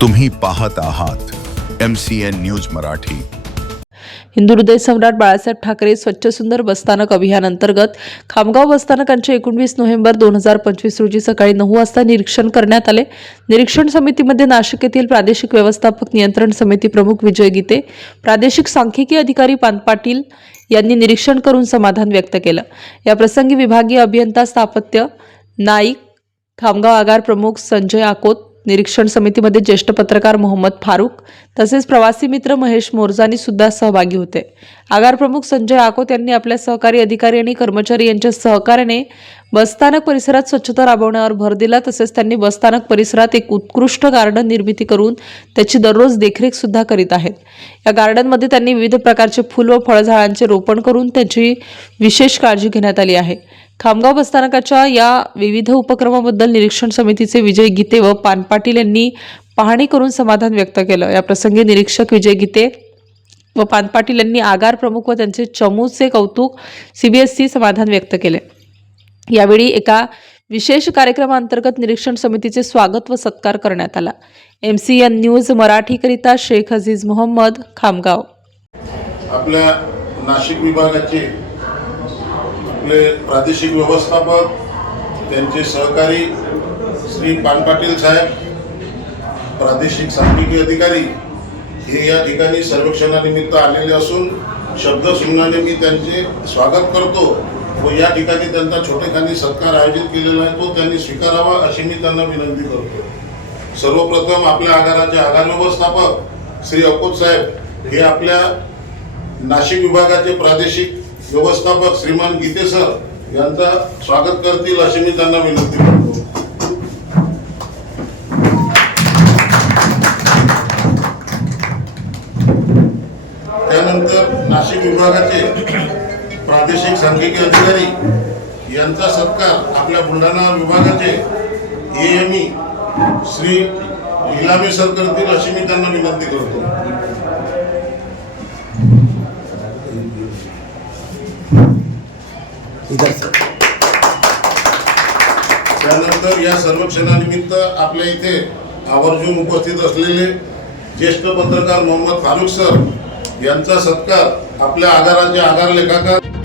तुम्ही पाहत आहात M C N news Marathi. Hindu हृदय सम्राट बाळासाहेब ठाकरे स्वच्छ सुंदर बसस्थानक अभियान अंतर्गत खामगाव बसस्थानकांचे एकोणवीस नोव्हेंबर दोन हजार पंचवीस रोजी सकाळी नऊ वाजता निरीक्षण करण्यात आले. निरीक्षण समितीमध्ये नाशिक येथील प्रादेशिक व्यवस्थापक नियंत्रण समिती प्रमुख विजय गीते प्रादेशिक सांख्यिकी अधिकारी पान पाटील यांनी निरीक्षण करून समाधान व्यक्त केलं. या प्रसंगी विभागीय अभियंता स्थापत्य नाईक खामगाव आगार प्रमुख संजय आकोत निरीक्षण समितीमध्ये ज्येष्ठ पत्रकार मोहम्मद फारूक तसेच प्रवासी मित्र महेश मोरजानी सुद्धा सहभागी होते. आगार प्रमुख संजय आकोत यांनी आपल्या सहकारी अधिकारी आणि कर्मचारी यांच्या सहकार्याने बसस्थानक परिसरात स्वच्छता राबवण्यावर भर दिला. तसेच त्यांनी बसस्थानक परिसरात एक उत्कृष्ट गार्डन निर्मिती करून त्याची दररोज देखरेख सुद्धा करीत आहेत. या गार्डनमध्ये त्यांनी विविध प्रकारचे फुल व फळझाडांचे रोपण करून त्याची विशेष काळजी घेण्यात आली आहे. खामगाव बसस्थानकाच्या या विविध उपक्रमाबद्दल निरीक्षण समितीचे विजय गीते व पान पाटील यांनी पाहणी करून समाधान व्यक्त केलं. या प्रसंगी निरीक्षक विजय गीते व पान पाटील यांनी आगार प्रमुख व त्यांचे चमूचे कौतुक सीबीएससी समाधान व्यक्त केले. यावेळी एका विशेष कार्यक्रमाअंतर्गत निरीक्षण समितीचे स्वागत व सत्कार करण्यात आला. एम सी एन न्यूज मराठीकरिता शेख अजीज मोहम्मद खामगाव. आपल्या नाशिक विभागाचे आपले प्रादेशिक व्यवस्थापक त्यांचे सहकारी श्री पानपाटील साहेब प्रादेशिक सांख्यिकी अधिकारी हे या ठिकाणी सर्वेक्षणानिमित्त आलेले असून शब्द सुनाने मी त्यांचे स्वागत करतो व या ठिकाणी त्यांचा छोटेखानी सत्कार आयोजित केलेला आहे तो त्यांनी स्वीकारावा अशी मी त्यांना विनंती करतो. सर्वप्रथम आपल्या आगाराचे आगार व्यवस्थापक श्री अकोत साहेब हे आपल्या नाशिक विभागाचे प्रादेशिक व्यवस्थापक श्रीमान गीते सर यांचा स्वागत करतील अशी मी त्यांना विनंती करतो. त्यानंतर नाशिक विभागाचे प्रादेशिक सांख्यिकी अधिकारी यांचा सत्कार आपल्या बुलढाणा विभागाचे एएमई श्री इलामे सर करतील अशी मी त्यांना विनंती करतो. त्यानंतर या सर्वेक्षणानिमित्त आपल्या इथे आवर्जून उपस्थित असलेले ज्येष्ठ पत्रकार मोहम्मद फारुख सर यांचा सत्कार आपल्या आगाराचे आगार लेखाकार